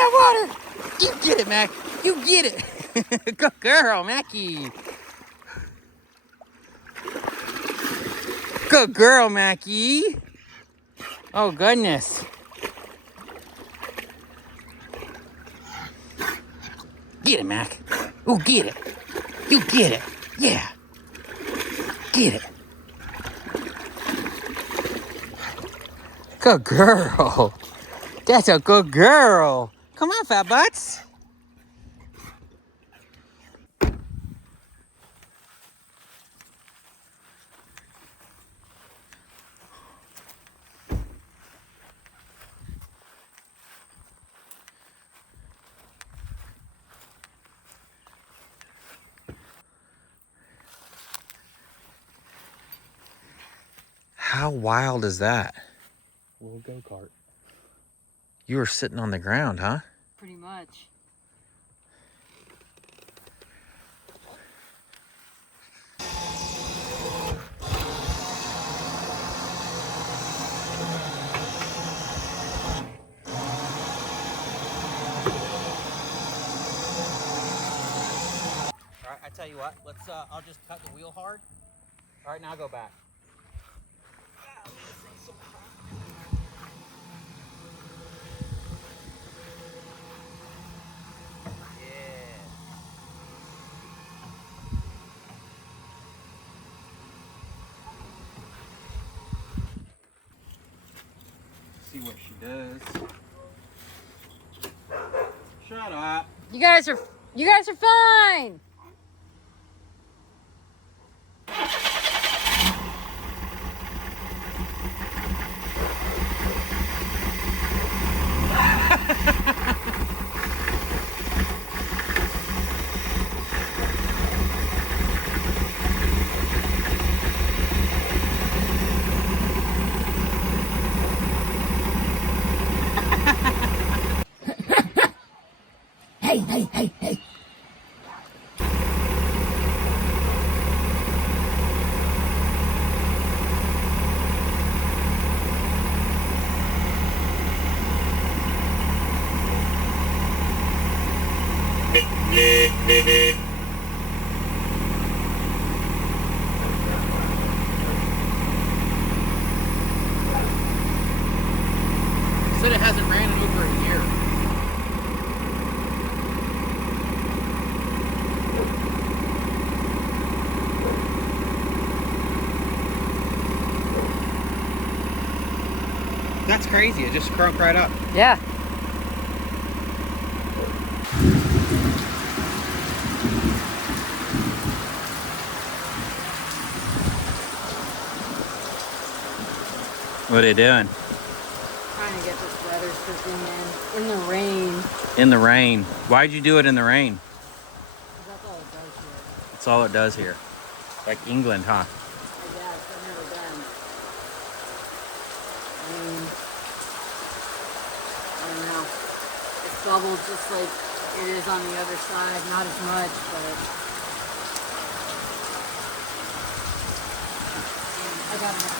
that water. You get it, Mac. You get it. Good girl, Mackie. Good girl, Mackie. Oh, goodness. Get it, Mac. Ooh, get it. You get it. Yeah. Get it. Good girl. That's a good girl. Come on, fat butts. How wild is that? Little go-kart. You were sitting on the ground, huh? Pretty much. All right, I tell you what. Let's. I'll just cut the wheel hard. All right, now go back. See what she does. Shut up. You guys are fine. Hey. Said it hasn't ran in over a year. That's crazy. It just crunk right up. Yeah. What are they doing? Trying to get this weather freaking in the rain. In the rain. Why'd you do it in the rain? That's all it does here. That's all it does here. Like England, huh? I guess. I've never been. I mean, I don't know. It's bubbled just like it is on the other side. Not as much, but I got enough.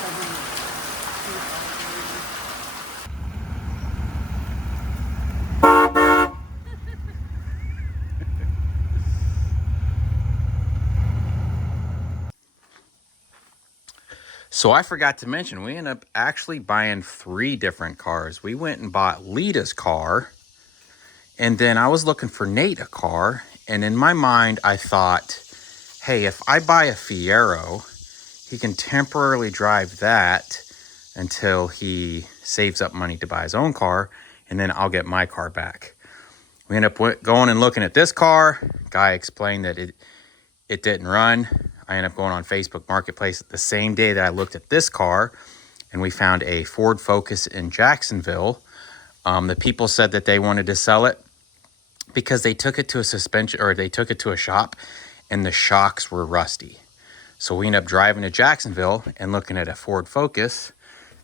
So I forgot to mention, we ended up actually buying 3 different cars. We went and bought Lita's car, and then I was looking for Nate a car, and in my mind I thought, hey, if I buy a Fiero, he can temporarily drive that until he saves up money to buy his own car, and then I'll get my car back. We ended up going and looking at this car. Guy explained that it didn't run. I ended up going on Facebook Marketplace the same day that I looked at this car, and we found a Ford Focus in Jacksonville. The people said that they wanted to sell it because they took it to a suspension, or they took it to a shop, and the shocks were rusty. So we ended up driving to Jacksonville and looking at a Ford Focus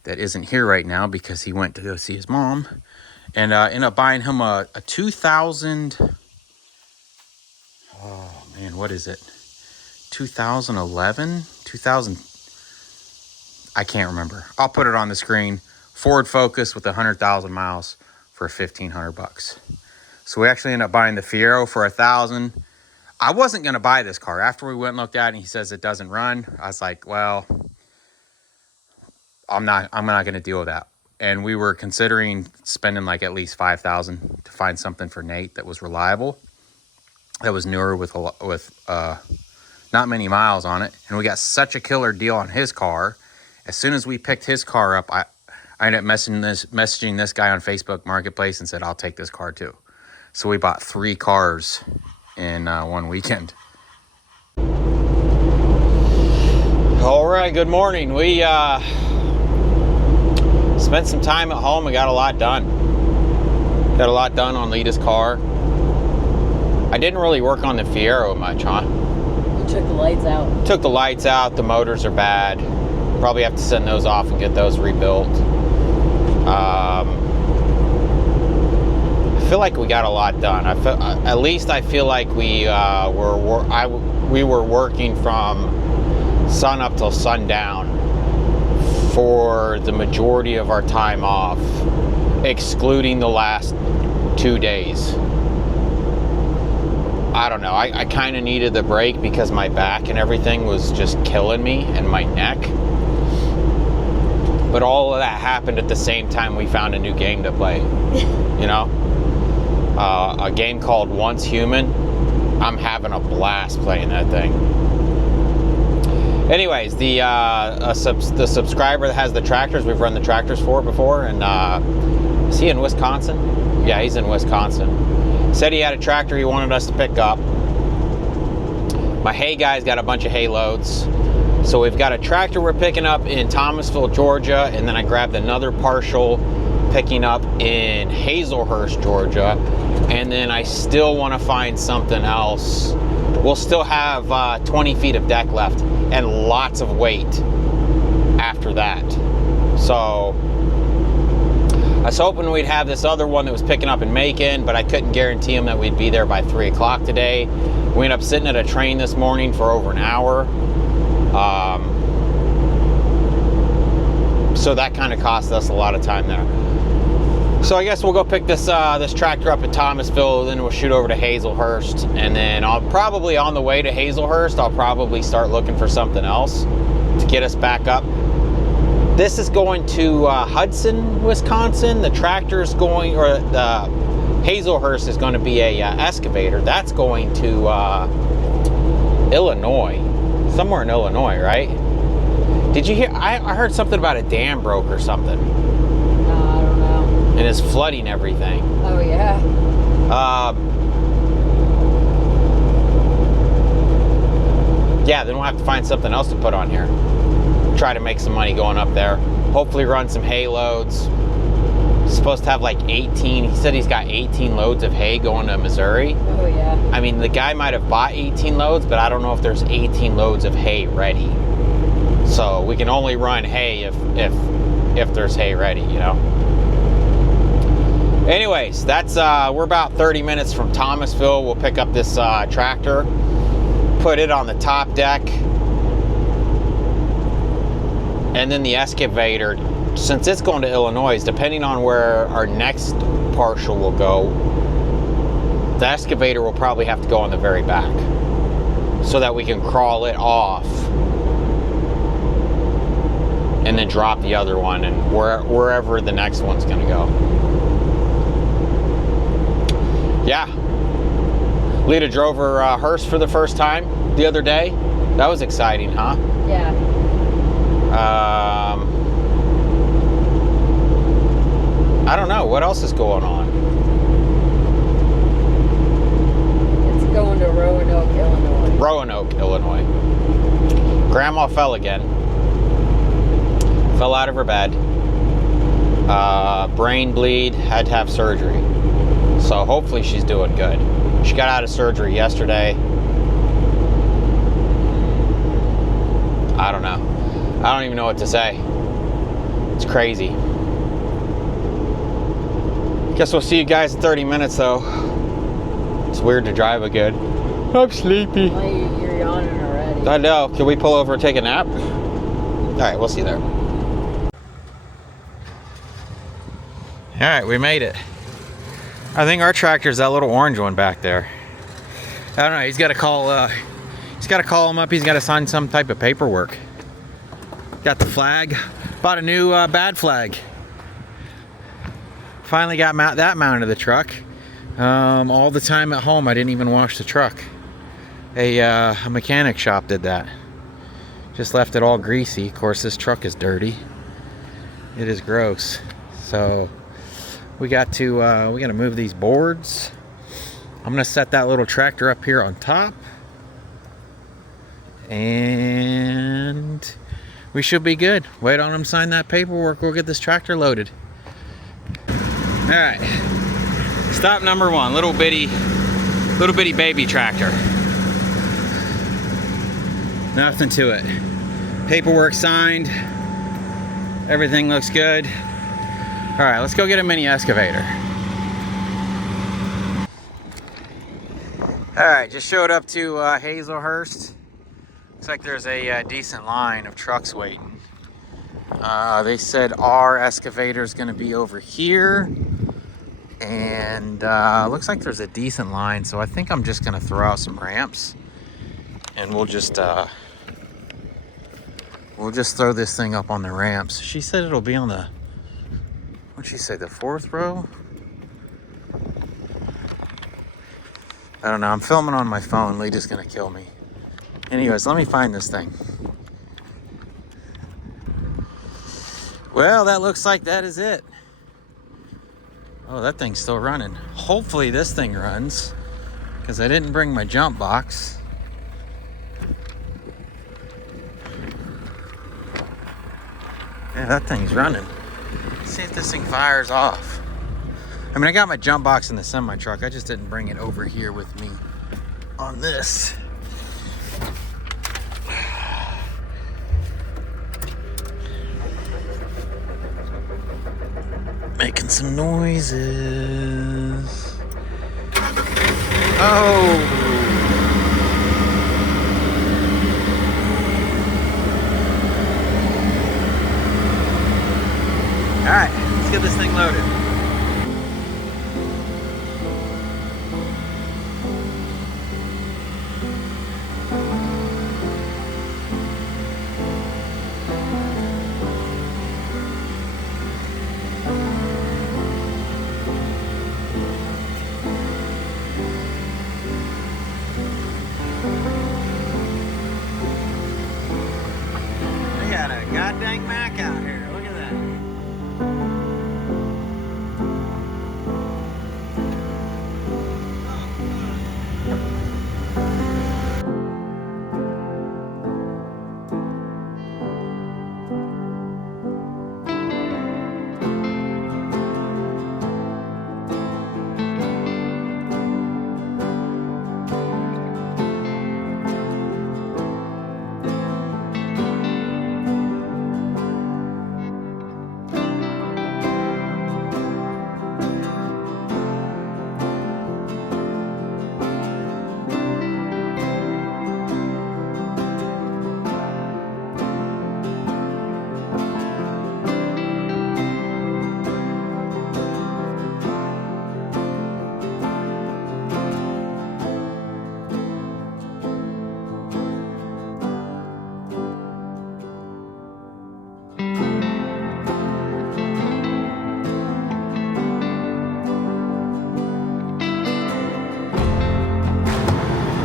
that isn't here right now because he went to go see his mom, and ended up buying him a 2000. Oh man, what is it? 2011, 2000. I can't remember. I'll put it on the screen. Ford Focus with 100,000 miles for $1,500. So we actually ended up buying the Fiero for $1,000. I wasn't going to buy this car. After we went and looked at it and he says it doesn't run, I was like, well, I'm not going to deal with that. And we were considering spending like at least $5,000 to find something for Nate that was reliable, that was newer with not many miles on it. And we got such a killer deal on his car. As soon as we picked his car up, I ended up messaging this guy on Facebook Marketplace and said, I'll take this car too. So we bought 3 cars in one weekend. All right, good morning. We spent some time at home. We got a lot done. Got a lot done on Lita's car. I didn't really work on the Fiero much, huh? You took the lights out. Took the lights out. The motors are bad. Probably have to send those off and get those rebuilt. I feel like we got a lot done. At least I feel like we were working from sun up till sundown for the majority of our time off, excluding the last 2 days. I don't know. I kind of needed the break because my back and everything was just killing me, and my neck. But all of that happened at the same time we found a new game to play. You know? A game called Once Human. I'm having a blast playing that thing. Anyways, the subscriber that has the tractors, we've run the tractors for before, and is he in Wisconsin? Yeah, he's in Wisconsin. Said he had a tractor he wanted us to pick up. My hay guy's got a bunch of hay loads. So we've got a tractor we're picking up in Thomasville, Georgia, and then I grabbed another partial picking up in Hazelhurst, Georgia, and then I still want to find something else. We'll still have 20 feet of deck left and lots of weight after that. So I was hoping we'd have this other one that was picking up in Macon, but I couldn't guarantee him that we'd be there by 3 o'clock today. We ended up sitting at a train this morning for over an hour. So that kind of cost us a lot of time there. So I guess we'll go pick this this tractor up at Thomasville, then we'll shoot over to Hazelhurst, and then I'll probably, on the way to Hazelhurst, I'll probably start looking for something else to get us back up. This is going to Hudson, Wisconsin. The tractor's going, or the Hazelhurst is going to be a excavator. That's going to Illinois, somewhere in Illinois, right? Did you hear? I heard something about a dam broke or something. No, I don't know. And it's flooding everything. Oh, yeah. Yeah, then we'll have to find something else to put on here. Try to make some money going up there. Hopefully run some hay loads. Supposed to have like 18. He said he's got 18 loads of hay going to Missouri. Oh, yeah. I mean, the guy might have bought 18 loads, but I don't know if there's 18 loads of hay ready. So we can only run hay if there's hay ready, you know. Anyways, that's we're about 30 minutes from Thomasville. We'll pick up this tractor, put it on the top deck, and then the excavator, since it's going to Illinois, depending on where our next partial will go, the excavator will probably have to go on the very back so that we can crawl it off and then drop the other one and wherever the next one's going to go. Yeah. Lita drove her hearse for the first time the other day. That was exciting, huh? Yeah. I don't know. What else is going on? It's going to Roanoke, Illinois. Roanoke, Illinois. Grandma fell again. Fell out of her bed. Brain bleed. Had to have surgery. So hopefully she's doing good. She got out of surgery yesterday. I don't know. I don't even know what to say. It's crazy. Guess we'll see you guys in 30 minutes though. It's weird to drive again. I'm sleepy. Well, you're yawning already. I know. Can we pull over and take a nap? All right, we'll see you there. All right, we made it. I think our tractor's that little orange one back there. I don't know. He's got to call. He's got to call him up. He's got to sign some type of paperwork. Got the flag. Bought a new bad flag. Finally got that mounted to the truck. All the time at home, I didn't even wash the truck. A mechanic shop did that. Just left it all greasy. Of course, this truck is dirty. It is gross. So we got to move these boards. I'm gonna set that little tractor up here on top, and we should be good. Wait on him to sign that paperwork. We'll get this tractor loaded. All right. Stop number one. Little bitty baby tractor. Nothing to it. Paperwork signed. Everything looks good. All right, let's go get a mini excavator. All right, just showed up to Hazelhurst. Looks like there's a decent line of trucks waiting. They said our excavator is going to be over here, and looks like there's a decent line. So I think I'm just going to throw out some ramps, and we'll just throw this thing up on the ramps. She said it'll be on the, what'd she say, the 4th row? I don't know. I'm filming on my phone. Lita's gonna kill me. Anyways, let me find this thing. Well, that looks like that is it. Oh, that thing's still running. Hopefully this thing runs, because I didn't bring my jump box. Yeah, that thing's running. Let's see if this thing fires off. I mean, I got my jump box in the semi-truck. I just didn't bring it over here with me on this. Making some noises. Oh! All right, let's get this thing loaded. We got a goddamn Mac out here. Look at that.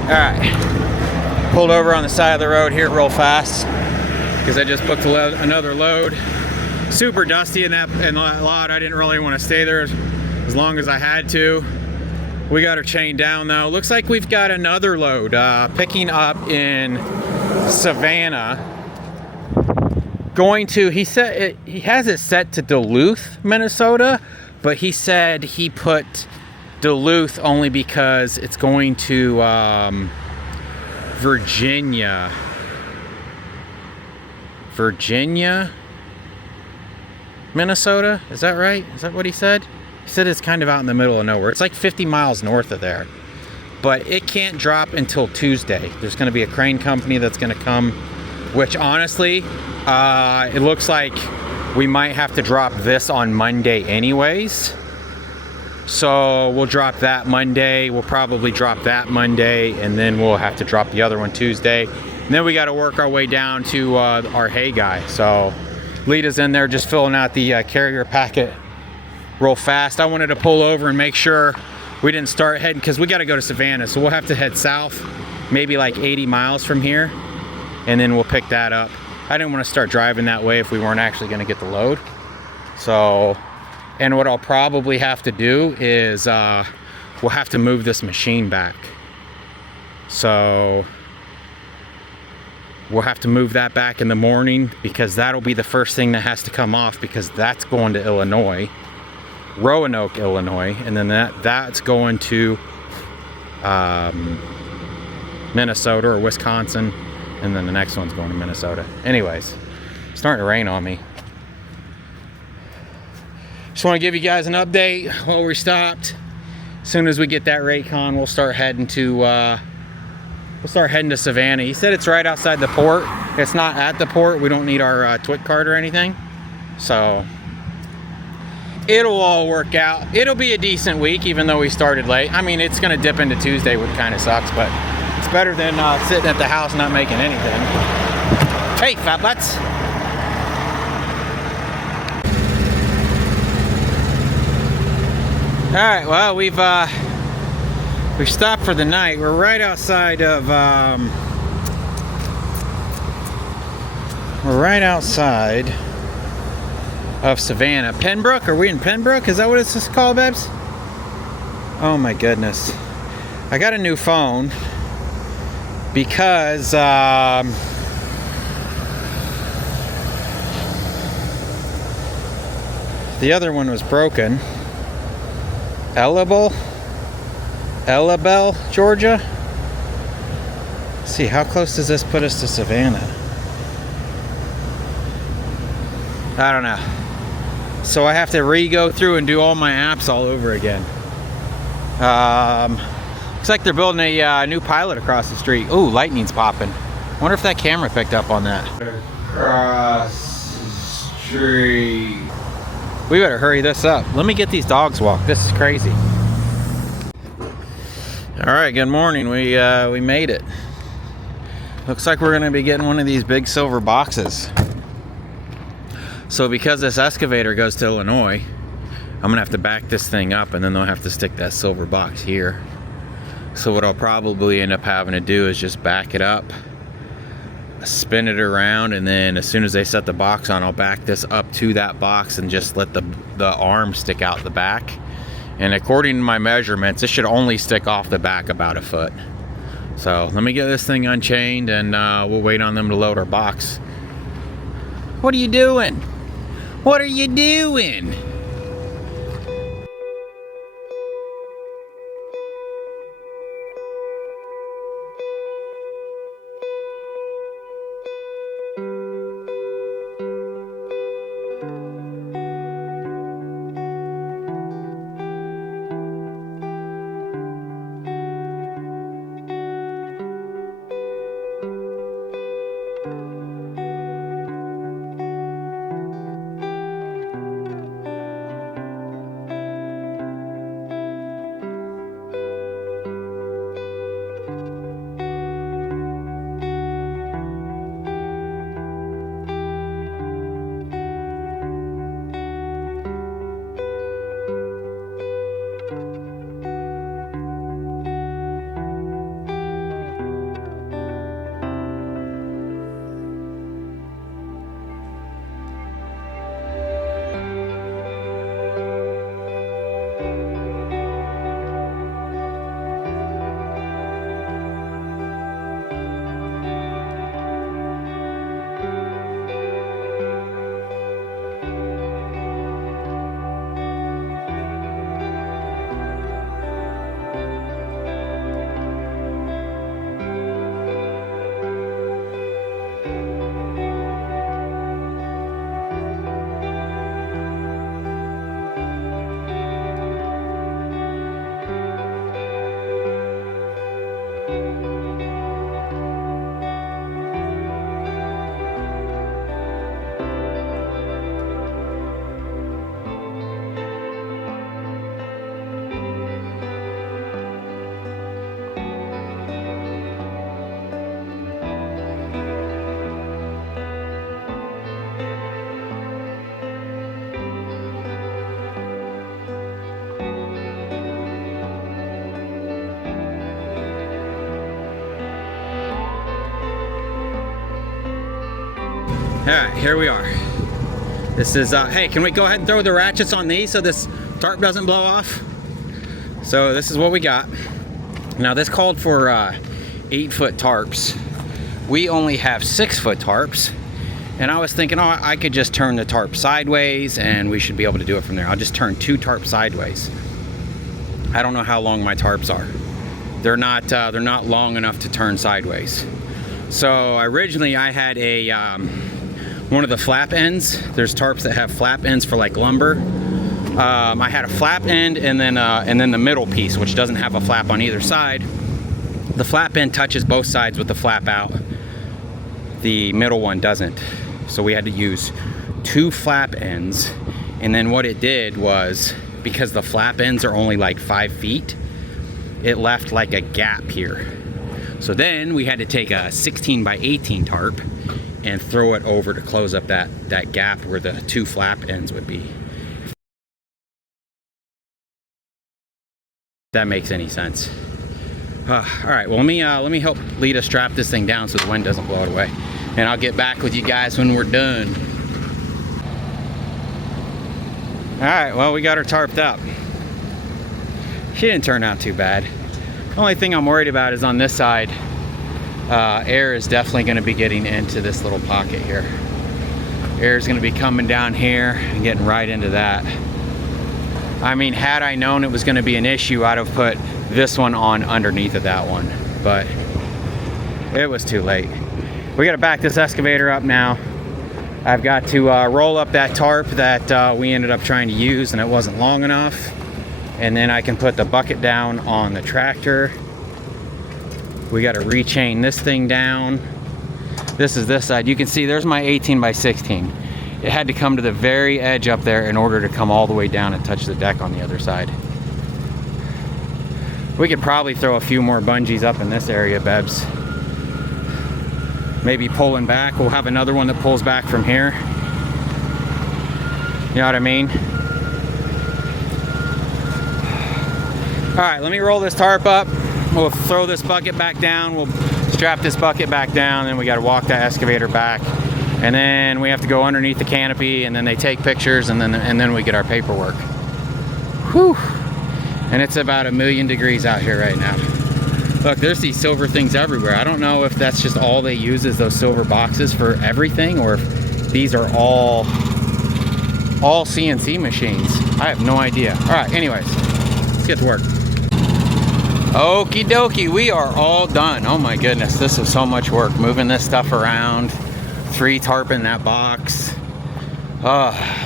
All right, pulled over on the side of the road here real fast because I just booked another load. Super dusty in that lot. I didn't really want to stay there as long as I had to. We got her chained down though. Looks like we've got another load picking up in Savannah. Going to, he said he has it set to Duluth, Minnesota, but he said he put Duluth only because it's going to Virginia, Minnesota. Is that right? Is that what he said? He said it's kind of out in the middle of nowhere. It's like 50 miles north of there, but it can't drop until Tuesday. There's going to be a crane company that's going to come, which honestly, it looks like we might have to drop this on Monday anyways. So we'll drop that Monday. We'll probably drop that Monday, and then we'll have to drop the other one Tuesday. And then we got to work our way down to our hay guy. So Lita's in there just filling out the carrier packet real fast. I wanted to pull over and make sure we didn't start heading, because we got to go to Savannah. So we'll have to head south, maybe like 80 miles from here, and then we'll pick that up. I didn't want to start driving that way if we weren't actually going to get the load. So, and what I'll probably have to do is we'll have to move this machine back. So we'll have to move that back in the morning, because that'll be the first thing that has to come off, because that's going to Illinois, Roanoke, Illinois, and then that's going to Minnesota or Wisconsin, and then the next one's going to Minnesota. Anyways, it's starting to rain on me. Just want to give you guys an update while we stopped. As soon as we get that Raycon, we'll start heading to Savannah. He said it's right outside the port. It's not at the port. We don't need our twit card or anything. So it'll all work out. It'll be a decent week, even though we started late. I mean, it's going to dip into Tuesday, which kind of sucks, but it's better than sitting at the house not making anything. Hey, fat butts. All right, well, we've stopped for the night. We're right outside of Savannah. Pembroke? Are we in Pembroke? Is that what it's called, Babs? Oh my goodness. I got a new phone because the other one was broken. Elabel, Georgia. Let's see, how close does this put us to Savannah? I don't know. So I have to re-go through and do all my apps all over again. Looks like they're building a new pilot across the street. Ooh, lightning's popping. Wonder if that camera picked up on that. Across the street. We better hurry this up. Let me get these dogs walked. This is crazy. All right, good morning. We made it. Looks like we're going to be getting one of these big silver boxes. So because this excavator goes to Illinois, I'm going to have to back this thing up, and then they'll have to stick that silver box here. So what I'll probably end up having to do is just back it up, spin it around, and then as soon as they set the box on, I'll back this up to that box and just let the arm stick out the back. And according to my measurements, this should only stick off the back about a foot. So let me get this thing unchained, and we'll wait on them to load our box. What are you doing? What are you doing? right, here we are. This is, hey, can we go ahead and throw the ratchets on these so this tarp doesn't blow off? So this is what we got. Now this called for 8-foot tarps. We only have 6-foot tarps. And I was thinking, oh, I could just turn the tarp sideways and we should be able to do it from there. I'll just turn 2 tarps sideways. I don't know how long my tarps are. They're not long enough to turn sideways. So originally I had a one of the flap ends. There's tarps that have flap ends for like lumber. I had a flap end and then the middle piece, which doesn't have a flap on either side. The flap end touches both sides with the flap out. The middle one doesn't. So we had to use 2 flap ends. And then what it did was, because the flap ends are only like 5 feet, it left like a gap here. So then we had to take a 16 by 18 tarp and throw it over to close up that gap where the 2 flap ends would be. If that makes any sense. All right, well, let me help Lita strap this thing down so the wind doesn't blow it away. And I'll get back with you guys when we're done. All right, well, we got her tarped up. She didn't turn out too bad. The only thing I'm worried about is on this side, air is definitely gonna be getting into this little pocket here. Air is gonna be coming down here and getting right into that. I mean, had I known it was gonna be an issue, I'd have put this one on underneath of that one, but it was too late. We gotta back this excavator up now. I've got to roll up that tarp that we ended up trying to use and it wasn't long enough. And then I can put the bucket down on the tractor. We gotta rechain this thing down. This is this side. You can see there's my 18 by 16. It had to come to the very edge up there in order to come all the way down and touch the deck on the other side. We could probably throw a few more bungees up in this area, Bebs. Maybe pulling back. We'll have another one that pulls back from here. You know what I mean? All right, let me roll this tarp up. We'll throw this bucket back down. We'll strap this bucket back down. Then we got to walk that excavator back. And then we have to go underneath the canopy and then they take pictures and then we get our paperwork. Whew. And it's about 1,000,000 degrees out here right now. Look, there's these silver things everywhere. I don't know if that's just all they use is those silver boxes for everything or if these are all CNC machines. I have no idea. All right, anyways, let's get to work. Okie dokie, we are all done. Oh my goodness, this is so much work. Moving this stuff around, 3 tarp in that box.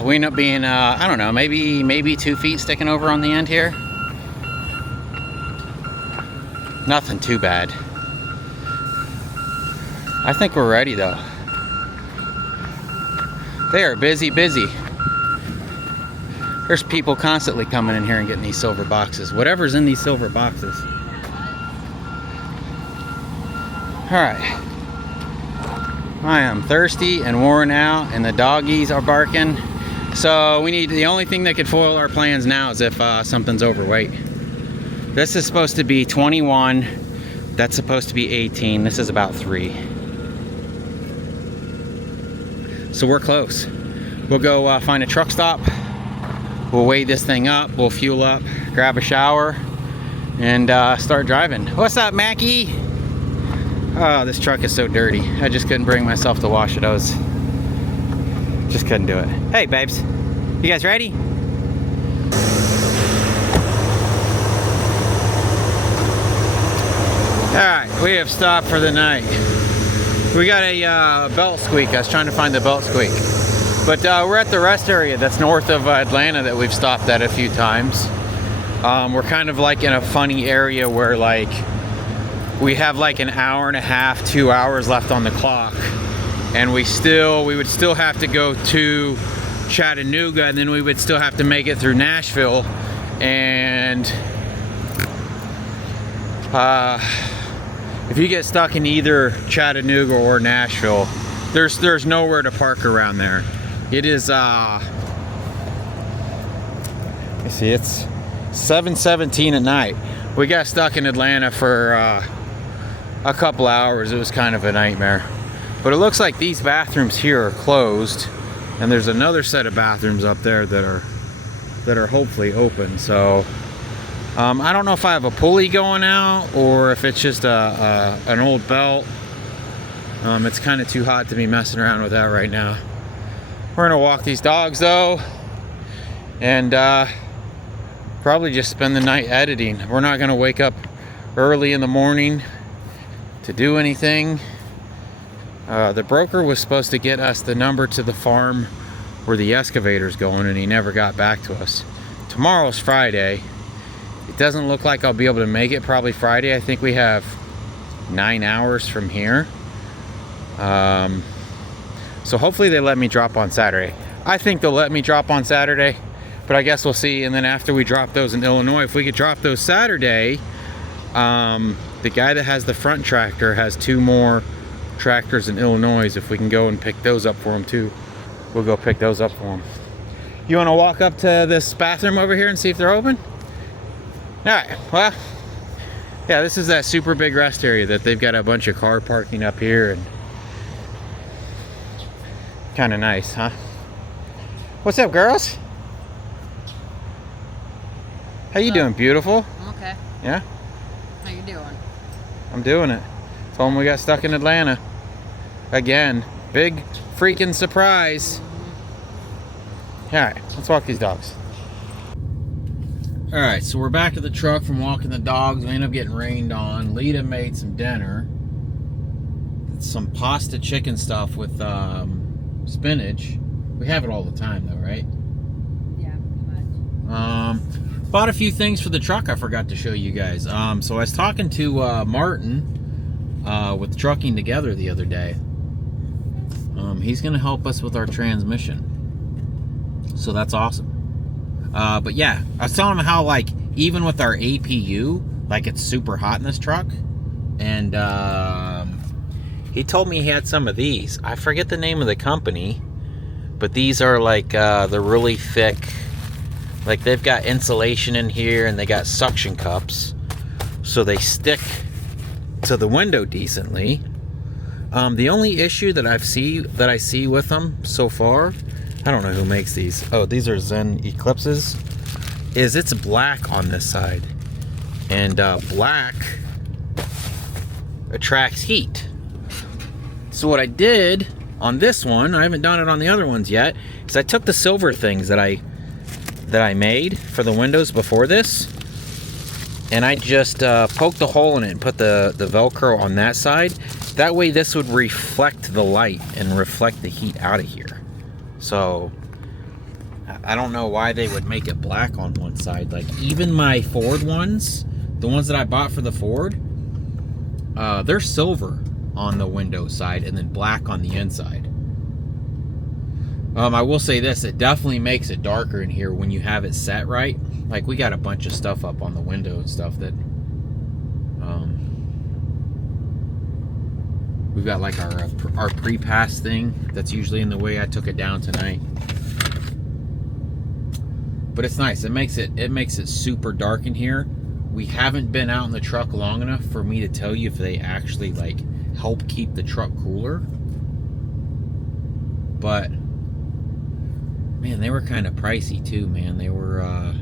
We end up being, I don't know, maybe 2 feet sticking over on the end here. Nothing too bad. I think we're ready though. They are busy. There's people constantly coming in here and getting these silver boxes. Whatever's in these silver boxes. All right. I am thirsty and worn out and the doggies are barking. So the only thing that could foil our plans now is if something's overweight. This is supposed to be 21. That's supposed to be 18. This is about 3. So we're close. We'll go find a truck stop. We'll weigh this thing up. We'll fuel up, grab a shower, and start driving. What's up, Mackie? Oh, this truck is so dirty. I just couldn't bring myself to wash it. Just couldn't do it. Hey, babes. You guys ready? Alright, we have stopped for the night. We got a belt squeak. I was trying to find the belt squeak. But we're at the rest area that's north of Atlanta that we've stopped at a few times. We're kind of like in a funny area where like we have like an hour and a half, 2 hours left on the clock. And we would still have to go to Chattanooga and then we would still have to make it through Nashville. And if you get stuck in either Chattanooga or Nashville, there's nowhere to park around there. It is you see, it's 7:17 at night. We got stuck in Atlanta for a couple hours. It was kind of a nightmare. But it looks like these bathrooms here are closed, and there's another set of bathrooms up there that are hopefully open. So I don't know if I have a pulley going out or if it's just an old belt. It's kind of too hot to be messing around with that right now. We're gonna walk these dogs though, and probably just spend the night editing. We're not gonna wake up early in the morning to do anything. The broker was supposed to get us the number to the farm where the excavator's going, and he never got back to us. Tomorrow's Friday. It doesn't look like I'll be able to make it probably Friday. I think we have 9 hours from here. So hopefully they let me drop on Saturday. I think they'll let me drop on Saturday, but I guess we'll see. And then after we drop those in Illinois, if we could drop those Saturday, the guy that has the front tractor has 2 more tractors in Illinois. If we can go and pick those up for him too, we'll go pick those up for him. You want to walk up to this bathroom over here and see if they're open? All right, well, yeah, this is that super big rest area that they've got a bunch of car parking up here, and kind of nice, huh? What's up, girls? How you doing, beautiful? Okay. Yeah? How you doing? I'm doing it. Told them we got stuck in Atlanta. Again. Big freaking surprise. Alright, let's walk these dogs. Alright, so we're back at the truck from walking the dogs. We ended up getting rained on. Lita made some dinner. Some pasta chicken stuff with spinach. We have it all the time though, right? Yeah, pretty much. Bought a few things for the truck I forgot to show you guys. So I was talking to Martin with Trucking Together the other day. He's gonna help us with our transmission, so that's awesome. But yeah, I was telling him how, like, even with our APU, like, it's super hot in this truck, and he told me he had some of these. I forget the name of the company, but these are like they're really thick. Like, they've got insulation in here, and they got suction cups, so they stick to the window decently. The only issue that I see with them so far, I don't know who makes these. Oh, these are Zen Eclipses. Is it's black on this side, and black attracts heat. So what I did on this one, I haven't done it on the other ones yet, is I took the silver things that I made for the windows before this, and I just poked a hole in it and put the Velcro on that side. That way this would reflect the light and reflect the heat out of here. So I don't know why they would make it black on one side. Like, even my Ford ones, the ones that I bought for the Ford, they're silver on the window side and then black on the inside. I will say this, it definitely makes it darker in here when you have it set right. Like, we got a bunch of stuff up on the window and stuff that we've got, like, our pre-pass thing that's usually in the way. I took it down tonight, but it's nice. It makes it super dark in here. We haven't been out in the truck long enough for me to tell you if they actually, like, help keep the truck cooler. But man, they were kind of pricey too, man. They were I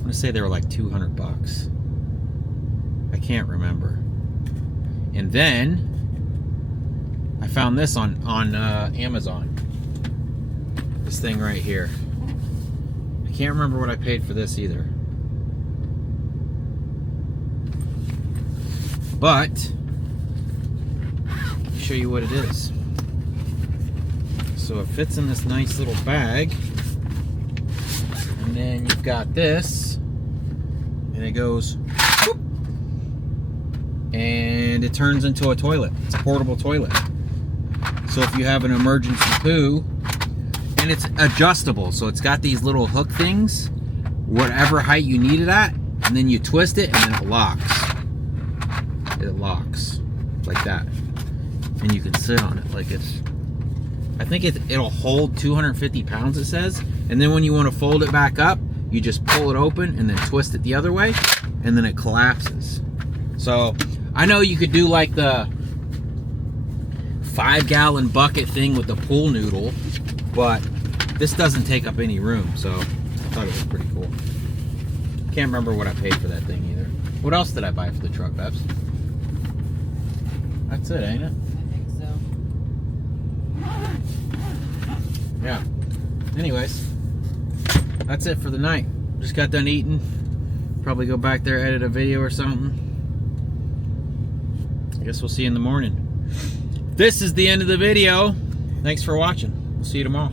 want to say they were like $200. I can't remember. And then I found this on Amazon. This thing right here. I can't remember what I paid for this either. But let me show you what it is. So it fits in this nice little bag, and then you've got this, and it goes whoop, and it turns into a toilet. It's a portable toilet. So if you have an emergency poo, and it's adjustable, so it's got these little hook things, whatever height you need it at, and then you twist it and then it locks. It locks like that, and you can sit on it like it's, I think it'll hold 250 pounds, it says. And then when you want to fold it back up, you just pull it open and then twist it the other way, and then it collapses. So I know you could do like the 5-gallon bucket thing with the pool noodle, but this doesn't take up any room, so I thought it was pretty cool. Can't remember what I paid for that thing either. What else did I buy for the truck, Babs? That's it, ain't it? I think so. Yeah. Anyways, that's it for the night. Just got done eating. Probably go back there, edit a video or something. I guess we'll see you in the morning. This is the end of the video. Thanks for watching. We'll see you tomorrow.